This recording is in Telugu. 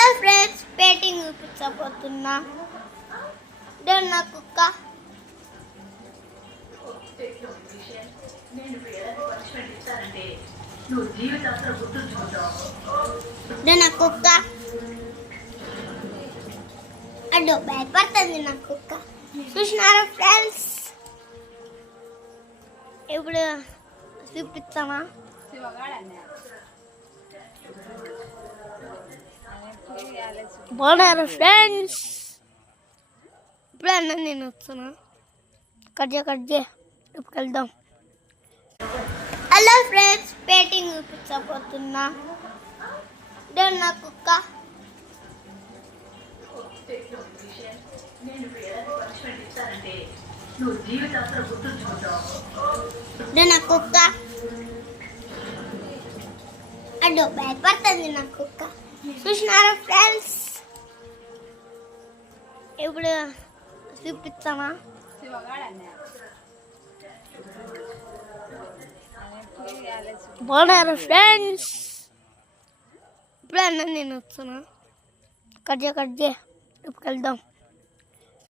హలో ఫ్రెండ్స్, పెయింటింగ్ చూపించబోతున్నా. నా కుక్క నా కుక్క అడ్డు భయపడుతుంది. నా కుక్క చూసినారా ఫ్రెండ్స్? ఇప్పుడు చూపిస్తామా? బాగున్నారా ఫ్రెండ్స్? ఇప్పుడు అన్న నేను వస్తున్నా. కట్ చే ఇప్పుడు వెళ్దాం. హలో ఫ్రెండ్స్, పెయింటింగ్ చూపించబోతున్నా. నా కుక్క నా కుక్క అడ్డు భయపడుతుంది. నా కుక్క చూసినారా ఫ్రెండ్స్? ఇప్పుడు చూపిస్తామా? బాగున్నారా ఫ్రెండ్స్? ఇప్పుడు అన్న నేను వస్తున్నా. కట్ చే ఇప్పుడు వెళ్దాం.